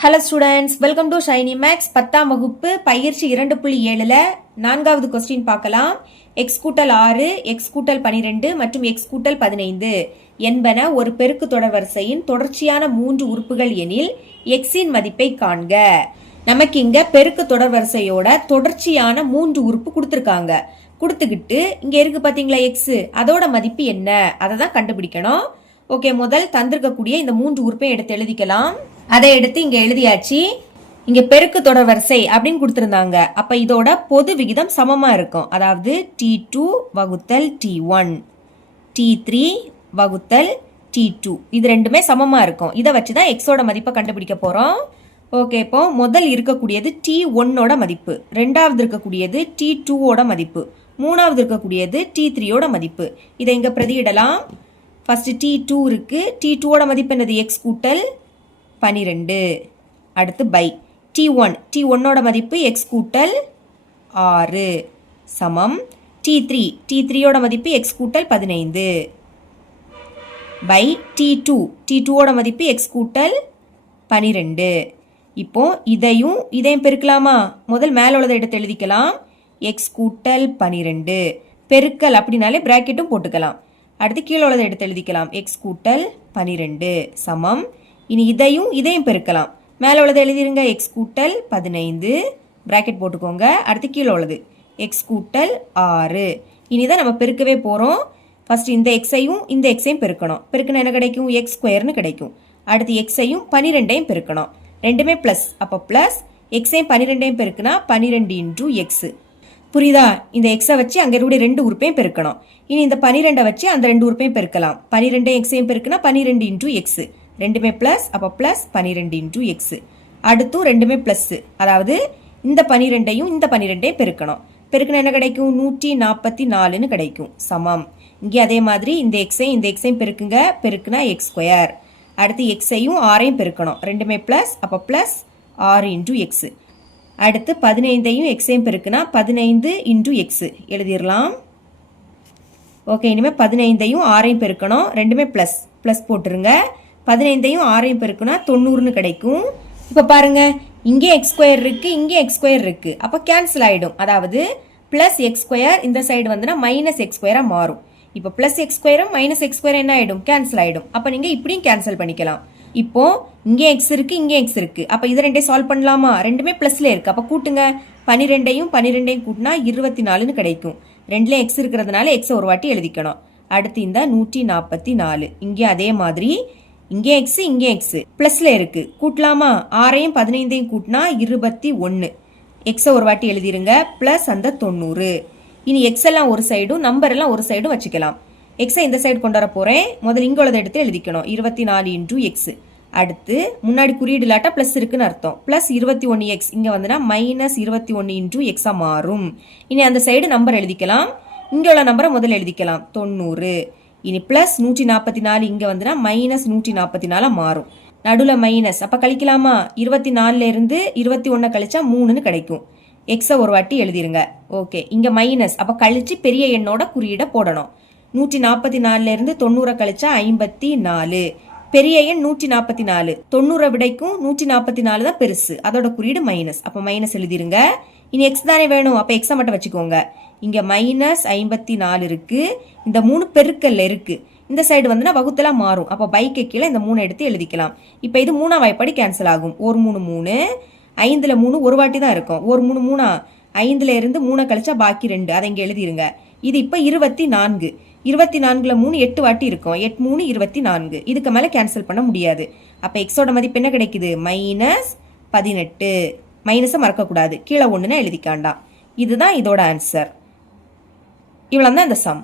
Hello students, welcome to Shiny Maths 10ஆம் வகுப்பு பயிற்சி 2.7ல் 4வது கொஸ்டின் பார்க்கலாம். எக்ஸ் கூட்டல் 6, எக்ஸ் கூட்டல் 12 மற்றும் எக்ஸ் கூட்டல் 15 என்பன ஒரு பெருக்கு தொடர் வரிசையின் தொடர்ச்சியான 3 உறுப்புகள் எனில் எக்ஸின் மதிப்பை காண்க. நமக்கு இங்க பெருக்கு தொடர் வரிசையோட தொடர்ச்சியான 3 உறுப்பு கொடுத்துருக்காங்க. கொடுத்துக்கிட்டு இங்க இருக்கு பாத்தீங்களா எக்ஸ், அதோட மதிப்பு என்ன, அதை தான் கண்டுபிடிக்கணும். ஓகே, முதல் தந்திருக்கக்கூடிய இந்த 3 உறுப்பையும் எடுத்து எழுதிக்கலாம். அதை எடுத்து இங்க எழுதியாச்சு. இங்க பெருக்கு தொடர் வரிசை அப்படின்னு கொடுத்திருந்தாங்க. அப்ப இதோட பொது விகிதம் சமமா இருக்கும். அதாவது T2 வகுத்தல் T1, T3 வகுத்தல் T2, இது ரெண்டுமே சமமா இருக்கும். இதை வச்சுதான் எக்ஸோட மதிப்பை கண்டுபிடிக்க போறோம். ஓகே, இப்போ முதல் இருக்கக்கூடியது T1ஓட மதிப்பு, ரெண்டாவது இருக்கக்கூடியது T2ஓட மதிப்பு, மூணாவது இருக்கக்கூடியது T3ஓட மதிப்பு. இதை இங்க பிரதியிடலாம். ஃபர்ஸ்ட் T2 இருக்கு. T2ஓட மதிப்பு என்னது? எக்ஸ் கூட்டல் 12. அடுத்து பை T1ஓட மதிப்பு எக்ஸ் கூட்டல் 6 சமம் T3ஓட மதிப்பு எக்ஸ் கூட்டல் 15 பை T2ஓட மதிப்பு எக்ஸ் கூட்டல் 12. இப்போ இதையும் பெருக்கலாமா? முதல் மேல உள்ளதை எடுத்து எழுதிக்கலாம். எக்ஸ் கூட்டல் 12 பெருக்கல் அப்படின்னாலே பிராக்கெட்டும் போட்டுக்கலாம். அடுத்து கீழே உள்ளதை எடுத்து எழுதிக்கலாம். எக்ஸ் கூட்டல் 12 சமம். இனி இதையும் பெருக்கலாம். மேலே உள்ளதை எழுதிருங்க. எக்ஸ் கூட்டல் 15 பிராக்கெட் போட்டுக்கோங்க. அடுத்து கீழே உள்ளது எக்ஸ் கூட்டல் 6. இனிதான் நம்ம பெருக்கவே போகிறோம். ஃபர்ஸ்ட் இந்த எக்ஸையும் பெருக்கணும். பெருக்கணும் என்ன கிடைக்கும்? எக்ஸ் ஸ்கொயர்னு கிடைக்கும். அடுத்து எக்ஸையும் 12ஐயும் பெருக்கணும். ரெண்டுமே ப்ளஸ், அப்போ ப்ளஸ் எக்ஸையும் 12ஐயும் பெருக்குனா 12 இன்டூ எக்ஸ். புரியுதா? இந்த எக்ஸை வச்சு அங்கே இருக்கக்கூடிய 2 உறுப்பையும் பெருக்கணும். இனி இந்த 12 வச்சு அந்த 2 உறுப்பையும் பெருக்கலாம். 12 எக்ஸையும் பெருக்குனா 12 இன்டூ எக்ஸ். ரெண்டுமே பிளஸ், அப்போ பிளஸ் 12 இன்டூ எக்ஸ். அடுத்தும் ரெண்டுமே பிளஸ், அதாவது இந்த 12ஐயும் பெருக்கணும். பெருக்கணும் என்ன கிடைக்கும்? 144ன்னு கிடைக்கும் சமம். இங்கே அதே மாதிரி இந்த எக்ஸையும் பெருக்குங்க. பெருக்குனா எக்ஸ் ஸ்கொயர். அடுத்து எக்ஸையும் 6ஐயும் பெருக்கணும். ரெண்டுமே பிளஸ், அப்போ பிளஸ் 6 இன்டூ எக்ஸ். அடுத்து 15ஐயும் எக்ஸையும் பெருக்குனா 15 இன்டூ எக்ஸ் எழுதிடலாம். ஓகே, இனிமேல் 15ஐயும் 6ஐயும் பெருக்கணும். ரெண்டுமே பிளஸ், பிளஸ் போட்டுருங்க. 15ஐயும் 6ஐயும் பெருக்குனா 90ன்னு கிடைக்கும். இப்போ பாருங்க, இங்கே எக்ஸ் ஸ்கொயர் இருக்கு, இங்கே எக்ஸ் ஸ்கொயர் இருக்கு. அப்போ கேன்சல் ஆயிடும். அதாவது பிளஸ் எக்ஸ் ஸ்கொயர் இந்த சைடு வந்துன்னா மைனஸ் எக்ஸ் ஸ்கொயரா மாறும். இப்போ பிளஸ் எக்ஸ் ஸ்கொயரும் மைனஸ் எக்ஸ் ஸ்கொயர் என்ன ஆயிடும்? கேன்சல் ஆயிடும். அப்போ நீங்க இப்படியும் கேன்சல் பண்ணிக்கலாம். இப்போ இங்கே எக்ஸ் இருக்கு, இங்கே எக்ஸ் இருக்கு. அப்போ இதை ரெண்டையும் சால்வ் பண்ணலாமா? ரெண்டுமே பிளஸ்ல இருக்கு. அப்போ கூட்டுங்க. 12ஐயும் கூட்டினா 24ன்னு கிடைக்கும். ரெண்டுல எக்ஸ் இருக்கிறதுனால எக்ஸை ஒரு வாட்டி எழுதிக்கணும். அடுத்து இந்த 144. இங்கே அதே மாதிரி இங்கே எக்ஸ் பிளஸ்ல இருக்கு. கூட்டலாமா? 6ஐயும் 15ஐயும் கூட்டினா 21. எக்ஸை ஒரு வாட்டி எழுதிருங்க. பிளஸ் அந்த 90. இனி எக்ஸ் எல்லாம் ஒரு சைடும் நம்பர் எல்லாம் ஒரு சைடும் வச்சுக்கலாம். எக்ஸை இந்த சைடு கொண்டு வர போறேன். முதல்ல இங்க உள்ளதை எடுத்து எழுதிக்கணும். 24 இன்டூ எக்ஸ். அடுத்து முன்னாடி குறியீடு இல்லாட்டா பிளஸ் இருக்குன்னு அர்த்தம். பிளஸ் 21 எக்ஸ் இங்க வந்துன்னா மைனஸ் 21 இன்டூ எக்ஸா மாறும். இனி அந்த சைடு நம்பர் எழுதிக்கலாம். இங்க உள்ள நம்பரை முதல்ல எழுதிக்கலாம். 90. இனி பிளஸ் 144 இங்க வந்துன்னா மைனஸ் 144 மாறும். நடுல மைனஸ், அப்ப கழிக்கலாமா? 24ல இருந்து 21 கழிச்சா 3ன்னு கிடைக்கும். எக்ஸை ஒரு வாட்டி எழுதிருங்க. ஓகே, இங்க மைனஸ், அப்ப கழிச்சு பெரிய எண்ணோட குறியீட போடணும். 144ல இருந்து 90 கழிச்சா 54. பெரிய எண் 144, 90 விடைக்கும் 144 தான் பெருசு. அதோட குறியீடு மைனஸ், அப்ப மைனஸ் எழுதிருங்க. இனி எக்ஸ் தானே வேணும், அப்ப எக்ஸை மட்டும் வச்சுக்கோங்க. இங்க மைனஸ் 54 இருக்கு. இந்த 3 பெருக்கல்ல இருக்கு. இந்த சைடு வந்துன்னா வகுத்தலா மாறும். அப்ப பைக்கு கீழே இந்த 3 எடுத்து எழுதிக்கலாம். இப்ப இது 3ஆம் வாய்ப்பாடி கேன்சல் ஆகும். 1 3 3, 5ல 3 ஒரு வாட்டி தான் இருக்கும். 1 3 3, 5ல இருந்து 3 கழிச்சா பாக்கி 2, அதை இங்க எழுதிருங்க. இது இப்ப 24. 24ல 3 8 வாட்டி இருக்கும். 8 3 24. இதுக்கு மேல கேன்சல் பண்ண முடியாது. அப்ப எக்ஸோட மதிப்பு என்ன கிடைக்குது? மைனஸ் 18. மைனஸை மறக்கக்கூடாது. கீழே 1ன்னு எழுதிக்காண்டாம். இதுதான் இதோட ஆன்சர். இவ்வளவுதான் இந்த சம்.